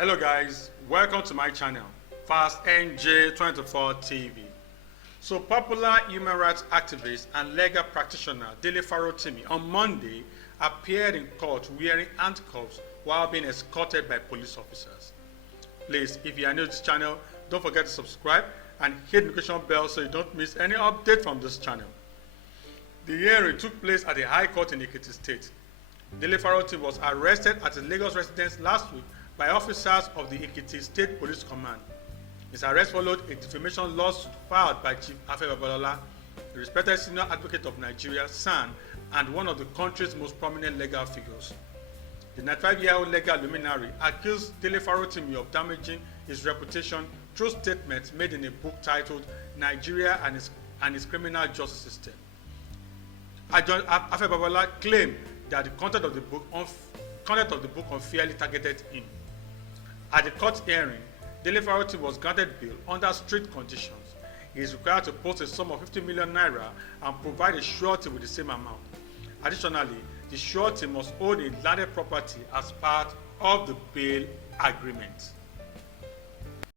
Hello guys, welcome to my channel, Fast NJ24 TV. So popular human rights activist and legal practitioner Dele Farotimi on Monday appeared in court wearing handcuffs while being escorted by police officers. Please, if you are new to this channel, don't forget to subscribe and hit the notification bell so you don't miss any update from this channel. The hearing took place at the High Court in Ekiti State. Dele Farotimi was arrested at his Lagos residence last week by officers of the Ekiti State Police Command. His arrest followed a defamation lawsuit filed by Chief Afe Babalola, a respected senior advocate of Nigeria, SAN, and one of the country's most prominent legal figures. The 95-year-old legal luminary accused Dele Farotimi of damaging his reputation through statements made in a book titled Nigeria and its Criminal Justice System. Afe Babalola claimed that the content of the book unfairly targeted him. At the court hearing, Dele Farotimi was granted bail under strict conditions. He is required to post a sum of 50 million naira and provide a surety with the same amount. Additionally, the surety must own a landed property as part of the bail agreement.